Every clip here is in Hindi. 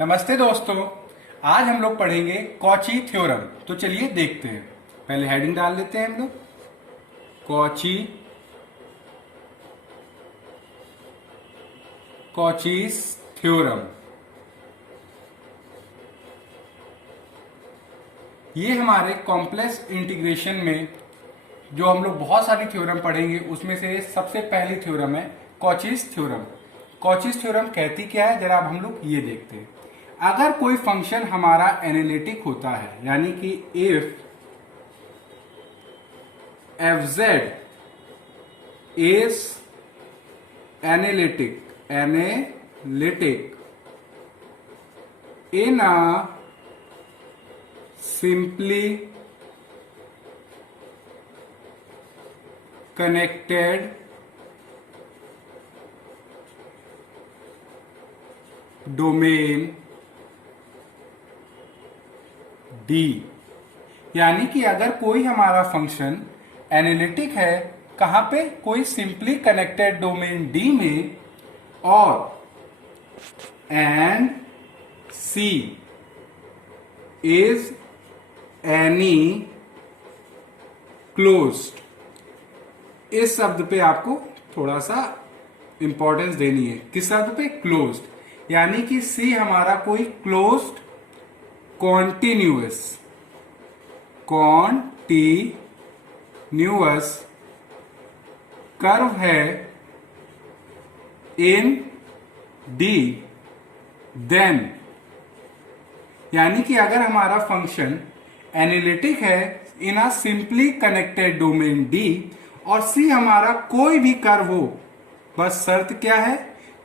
नमस्ते दोस्तों। आज हम लोग पढ़ेंगे कॉची थ्योरम। तो चलिए देखते हैं। पहले हेडिंग डाल लेते हैं हम लोग। Cauchy's theorem. ये हमारे कॉम्प्लेक्स इंटीग्रेशन में जो हम लोग बहुत सारी थ्योरम पढ़ेंगे उसमें से सबसे पहली थ्योरम है कॉचीज थ्योरम। कॉचीज थ्योरम कहती क्या है, जरा अब हम लोग ये देखते हैं। अगर कोई फंक्शन हमारा एनालिटिक होता है, यानी कि if F Z is analytic in a simply connected domain D, यानी कि अगर कोई हमारा फंक्शन एनालिटिक है कहां पे, कोई सिंपली कनेक्टेड डोमेन D में, और and C is any closed। इस शब्द पे आपको थोड़ा सा इंपॉर्टेंस देनी है। किस शब्द पे? क्लोज्ड। यानी कि C हमारा कोई क्लोज्ड कॉन्टिन्यूअस कर्व है इन D, देन, यानी कि अगर हमारा फंक्शन एनालिटिक है in a simply connected domain D और C हमारा कोई भी कर्व हो, बस शर्त क्या है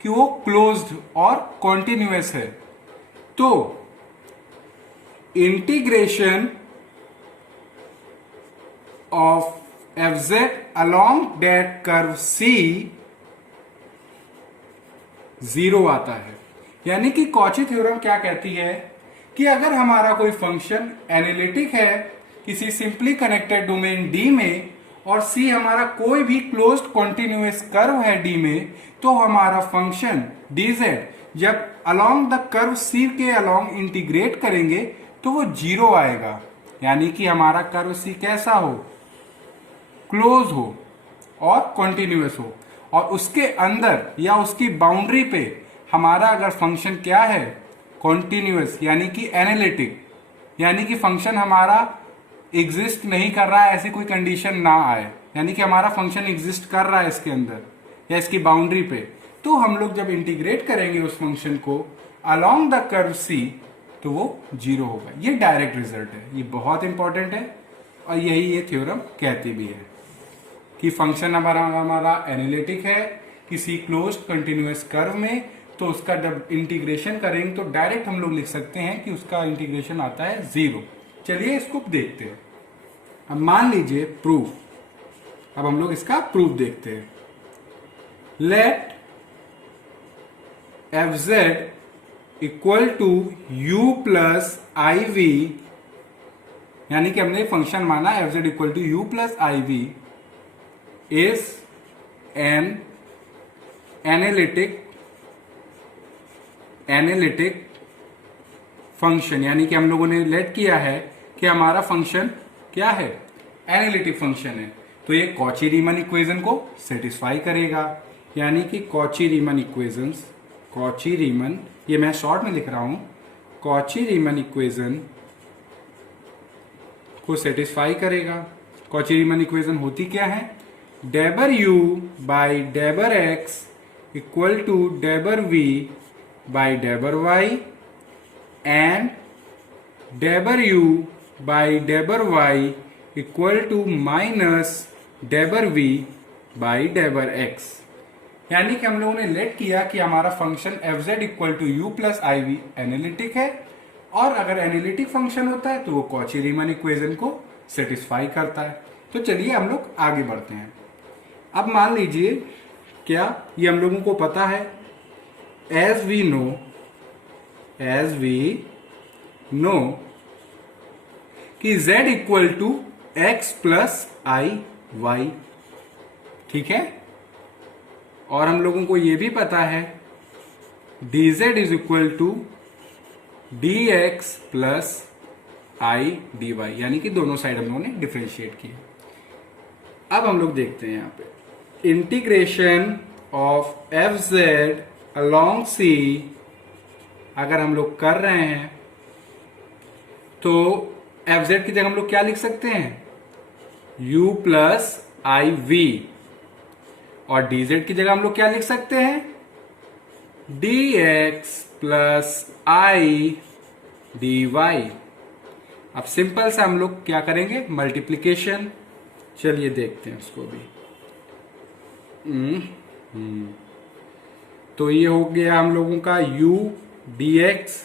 कि वो क्लोज्ड और कॉन्टिन्यूअस है, तो integration of f Z along that curve C zero आता है। यानी कि कॉची थ्योरम क्या कहती है कि अगर हमारा कोई फंक्शन एनालिटिक है किसी सिंपली कनेक्टेड डोमेन D में और C हमारा कोई भी क्लोज्ड कॉन्टिन्यूअस कर्व है D में, तो हमारा फंक्शन dz जब अलोंग द कर्व C के अलोंग इंटीग्रेट करेंगे तो वो जीरो आएगा। यानी कि हमारा कर्व C कैसा हो? क्लोज हो और कॉन्टिन्यूअस हो, और उसके अंदर या उसकी बाउंड्री पे हमारा अगर फंक्शन क्या है? कॉन्टिन्यूअस, यानी कि एनालिटिक, यानी कि फंक्शन हमारा एग्जिस्ट नहीं कर रहा है, ऐसी कोई कंडीशन ना आए, यानी कि हमारा फंक्शन एग्जिस्ट कर रहा है इसके अंदर या इसकी बाउंड्री पे, तो हम लोग जब इंटीग्रेट करेंगे उस फंक्शन को अलोंग द कर्व C तो वो जीरो होगा। ये डायरेक्ट रिजल्ट है, ये बहुत इंपॉर्टेंट है और यही ये थ्योरम कहती भी है कि फंक्शन हमारा एनालिटिक है किसी क्लोज्ड कंटिन्यूअस कर्व में, तो उसका जब इंटीग्रेशन करेंगे तो डायरेक्ट हम लोग लिख सकते हैं कि उसका इंटीग्रेशन आता है जीरो। चलिए इसको देखते हैं। अब मान लीजिए प्रूफ, अब हम लोग इसका प्रूफ देखते हैं। Let f z equal to u plus i v, यानी कि हमने फंक्शन माना f z equal to u plus i v is an analytic function, यानी कि हम लोगों ने लेट किया है कि हमारा फंक्शन क्या है? एनालिटिक फंक्शन है, तो ये कॉची रीमन इक्वेशन को सेटिस्फाई करेगा। यानी कि कॉची रीमन, ये मैं शॉर्ट में लिख रहा हूं, कॉची रीमन इक्वेशन को सेटिस्फाई करेगा। कॉची रीमन इक्वेशन होती क्या है? डेबर u बाई डेबर x इक्वल टू डेबर v बाई डेबर y एंड डेबर u बाई डेबर y इक्वल टू माइनस डेबर v बाई डेबर x। यानी कि हम लोगों ने लेट किया कि हमारा function f z equal to u plus i v analytic है, और अगर एनालिटिक फंक्शन होता है तो वो कॉची रीमन इक्वेशन को सेटिस्फाई करता है। तो चलिए हम लोग आगे बढ़ते हैं। अब मान लीजिए क्या ये हम लोगों को पता है, एज वी नो कि z equal to x plus i y, ठीक है। और हम लोगों को यह भी पता है dz is equal to dx plus i dy, यानी कि दोनों साइड हम लोगों ने डिफरेंशिएट किया। अब हम लोग देखते हैं यहाँ पे integration of f z along c अगर हम लोग कर रहे हैं तो एफ जेड की जगह हम लोग क्या लिख सकते हैं, u प्लस आई वी, और डी जेड की जगह हम लोग क्या लिख सकते हैं, dx plus i d y. अब सिंपल से हम लोग क्या करेंगे, मल्टीप्लीकेशन। चलिए देखते हैं उसको भी। तो ये हो गया हम लोगों का u dx।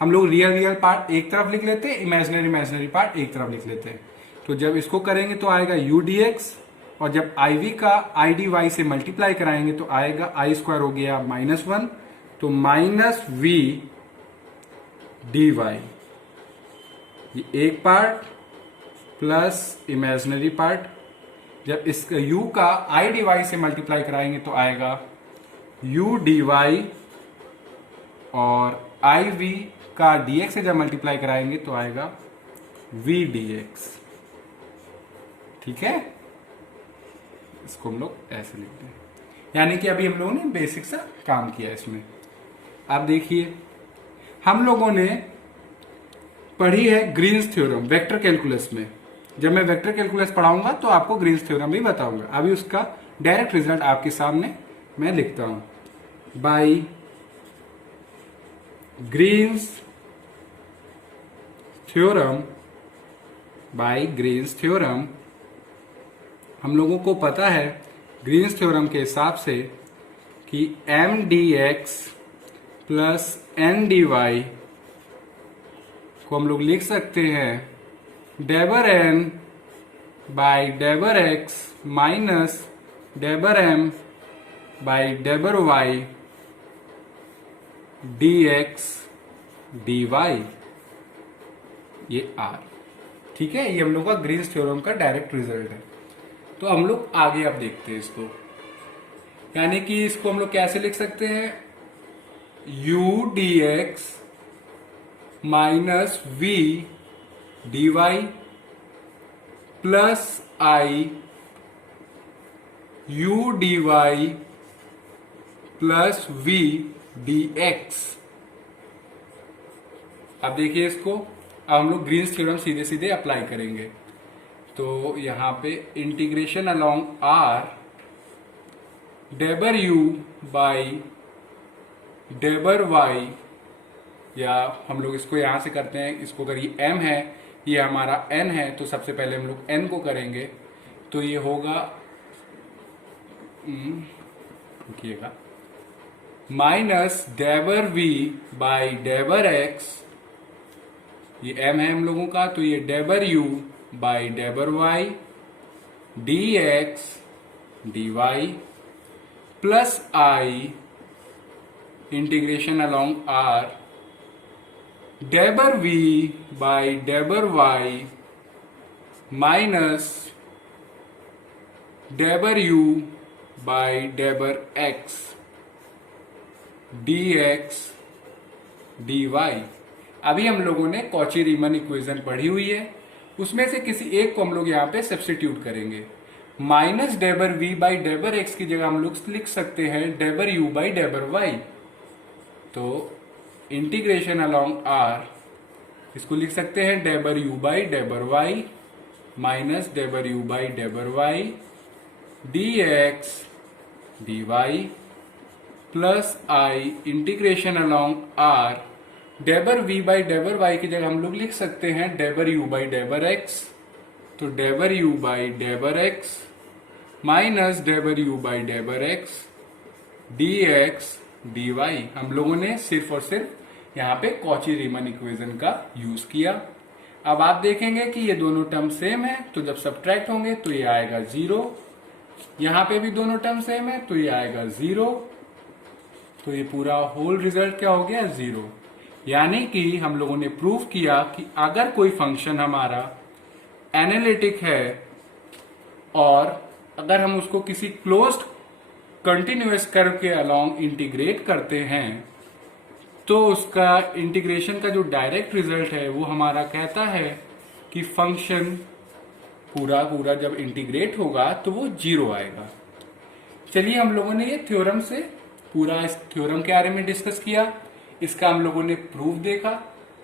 हम लोग रियल रियल पार्ट एक तरफ लिख लेते हैं, इमेजिनरी पार्ट एक तरफ लिख लेते हैं। तो जब इसको करेंगे तो आएगा u dx, और जब IV का आई डी वाई से मल्टीप्लाई कराएंगे तो आएगा आई स्क्वायर हो गया -1, तो माइनस वी डी वाई। ये एक पार्ट प्लस इमेजिनरी पार्ट, जब इसका u का आई डी वाई से मल्टीप्लाई कराएंगे तो आएगा u डी वाई, और आई वी का dx से जब मल्टीप्लाई कराएंगे तो आएगा v dx। ठीक है, इसको हम लोग ऐसे लिखते हैं, यानी कि अभी हम लोगों ने बेसिक सा काम किया इसमें। अब देखिए हम लोगों ने पढ़ी है ग्रीन्स थ्योरम वेक्टर कैलकुलस में। जब मैं वेक्टर कैलकुलस पढ़ाऊंगा तो आपको ग्रीन्स थ्योरम भी बताऊंगा। अभी उसका डायरेक्ट रिजल्ट आपके सामने मैं लिखता हूं। बाई ग्रीन्स थ्योरम, हम लोगों को पता है ग्रीन्स थ्योरम के हिसाब से कि m d x plus n d y को हम लोग लिख सकते हैं डेबर एन बाई डेबर एक्स माइनस डेबर एम बाई डेबर y d x d y, ये आर। ठीक है, ये हम लोग का ग्रीन्स थ्योरम का डायरेक्ट रिजल्ट है। तो हम लोग आगे अब देखते हैं इसको, यानी कि इसको हम लोग कैसे लिख सकते हैं, u dx minus v dy plus i u dy plus v dx। अब देखिए इसको, अब हम लोग ग्रीन्स थ्योरम सीधे सीधे अप्लाई करेंगे। तो यहां पे इंटीग्रेशन अलोंग r डेबर u बाई डेबर y, या हम लोग इसको यहां से करते हैं, इसको अगर ये m है ये हमारा n है तो सबसे पहले हम लोग n को करेंगे। तो ये होगा देखिएगा माइनस डेबर v बाई डेबर x, ये m है हम लोगों का, तो ये डेबर u बाई डेबर y dx dy plus i integration along r डेबर v बाई डेबर y माइनस डेबर u बाई डेबर x dx dy। अभी हम लोगों ने कॉची रीमन इक्वेशन पढ़ी हुई है, उसमें से किसी एक को हम लोग यहाँ पे सब्स्टिट्यूट करेंगे। माइनस डेबर v बाई डेबर x की जगह हम लोग लिख सकते हैं डेबर u बाई डेबर y। तो इंटीग्रेशन अलोंग r, इसको लिख सकते हैं डेबर u बाई डेबर y माइनस डेबर u बाई डेबर y dx dy plus i integration along r डेबर v बाई डेबर y की जगह हम लोग लिख सकते हैं डेबर u बाई डेबर x। तो डेबर u बाई डेबर x माइनस डेबर u बाई डेबर x dx dy। हम लोगों ने सिर्फ और सिर्फ यहाँ पे कॉची रीमन इक्वेशन का यूज किया। अब आप देखेंगे कि ये दोनों टर्म सेम है, तो जब सब्ट्रैक्ट होंगे तो ये आएगा 0। यहाँ पे भी दोनों टर्म सेम है तो ये आएगा 0। तो ये पूरा होल रिजल्ट क्या हो गया, 0। यानी कि हम लोगों ने प्रूव किया कि अगर कोई फंक्शन हमारा एनालिटिक है और अगर हम उसको किसी क्लोज्ड कंटिन्यूअस कर्व के अलोंग इंटीग्रेट करते हैं तो उसका इंटीग्रेशन का जो डायरेक्ट रिजल्ट है वो हमारा कहता है कि फंक्शन पूरा पूरा जब इंटीग्रेट होगा तो वो 0 आएगा। चलिए, हम लोगों ने ये थ्योरम से पूरा इस थ्योरम के बारे में डिस्कस किया, इसका हम लोगों ने प्रूफ देखा।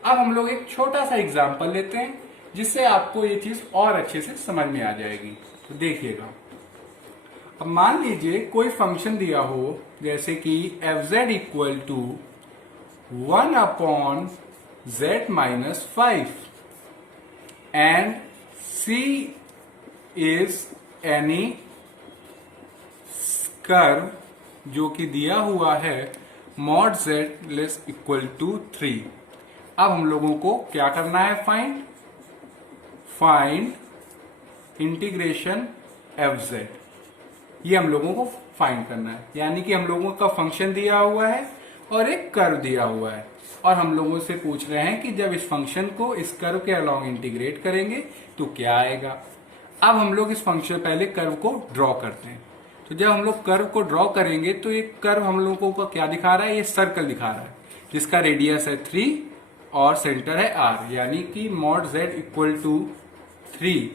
अब हम लोग एक छोटा सा एग्जाम्पल लेते हैं जिससे आपको ये चीज और अच्छे से समझ में आ जाएगी। तो देखिएगा, अब मान लीजिए कोई फंक्शन दिया हो जैसे कि fz equal to 1/z-5 and c is any curve जो कि दिया हुआ है mod z less equal to 3। अब हम लोगों को क्या करना है? फाइंड इंटीग्रेशन fz, ये हम लोगों को फाइंड करना है। यानी कि हम लोगों का फंक्शन दिया हुआ है और एक कर्व दिया हुआ है, और हम लोगों से पूछ रहे हैं कि जब इस फंक्शन को इस कर्व के अलॉन्ग इंटीग्रेट करेंगे तो क्या आएगा। अब हम लोग इस फंक्शन पहले कर्व को ड्रॉ करते हैं। तो जब हम लोग कर्व को ड्रॉ करेंगे तो ये कर्व हम लोगों को क्या दिखा रहा है? ये सर्कल दिखा रहा है जिसका रेडियस है 3 और सेंटर है r, यानी कि mod z equal to 3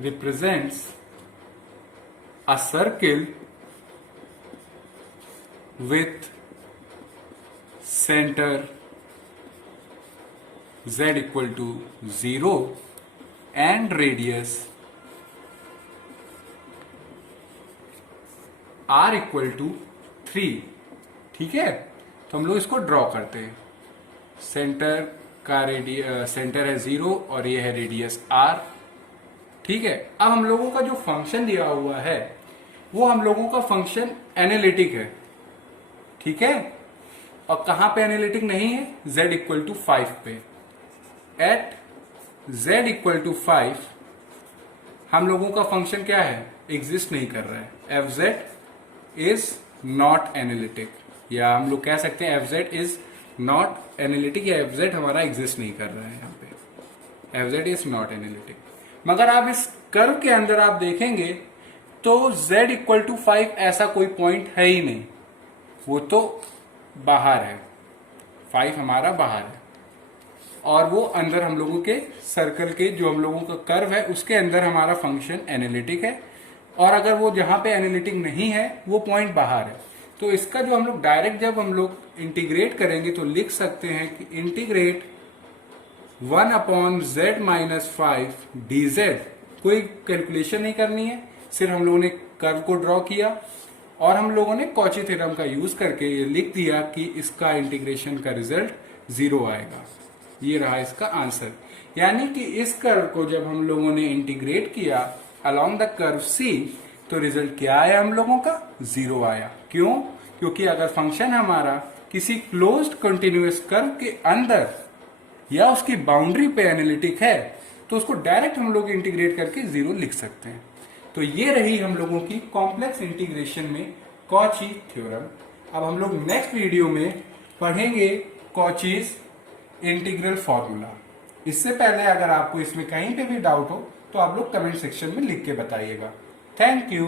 represents a circle with center z equal to 0 and radius r equal to 3। ठीक है, तो हम लोग इसको ड्रॉ करते हैं। सेंटर का सेंटर है 0 और ये है रेडियस r। ठीक है, अब हम लोगों का जो फंक्शन दिया हुआ है वो हम लोगों का फंक्शन एनालिटिक है। ठीक है, और कहां पे एनालिटिक नहीं है? z इक्वल टू 5 पे। एट z इक्वल टू 5 हम लोगों का फंक्शन क्या है? एग्जिस्ट नहीं कर रहा है। fz इज नॉट एनालिटिक, या हम लोग कह सकते हैं fz इज नॉट एनालिटिक, या fz हमारा एग्जिस्ट नहीं कर रहा है। यहाँ पे fz इज नॉट एनालिटिक। मगर आप इस कर्व के अंदर आप देखेंगे तो z इक्वल टू 5 ऐसा कोई पॉइंट है ही नहीं, वो तो बाहर है। 5 हमारा बाहर है और वो अंदर हम लोगों के सर्कल के जो हम लोगों का कर्व है उसके अंदर हमारा फंक्शन एनालिटिक है, और अगर वो जहां पे एनालिटिक नहीं है वो पॉइंट बाहर है। तो इसका जो हम लोग डायरेक्ट जब हम लोग इंटीग्रेट करेंगे तो लिख सकते हैं कि इंटीग्रेट 1/z-5 dz। कोई कैलकुलेशन नहीं करनी है, सिर्फ हम लोगों ने कर्व को ड्रॉ किया और हम लोगों ने कॉची थ्योरम का यूज करके ये लिख दिया कि इसका इंटीग्रेशन का रिजल्ट 0 आएगा। ये रहा इसका आंसर। यानी कि इस कर्व को जब हम लोगों ने इंटीग्रेट किया अलोंग द कर्व C तो रिजल्ट क्या आया? हम लोगों का 0 आया। क्यों? क्योंकि अगर फंक्शन हमारा किसी क्लोज्ड कंटिन्यूअस कर्व के अंदर या उसकी बाउंड्री पे एनालिटिक है तो उसको डायरेक्ट हम लोग इंटीग्रेट करके 0 लिख सकते हैं। तो ये रही हम लोगों की कॉम्प्लेक्स इंटीग्रेशन में कॉची थ्योरम। अब हम लोग नेक्स्ट वीडियो में पढ़ेंगे कॉचीज इंटीग्रल फॉर्मूला। इससे पहले अगर आपको इसमें कहीं पे भी डाउट हो तो आप लोग कमेंट सेक्शन में लिख के बताइएगा। Thank you.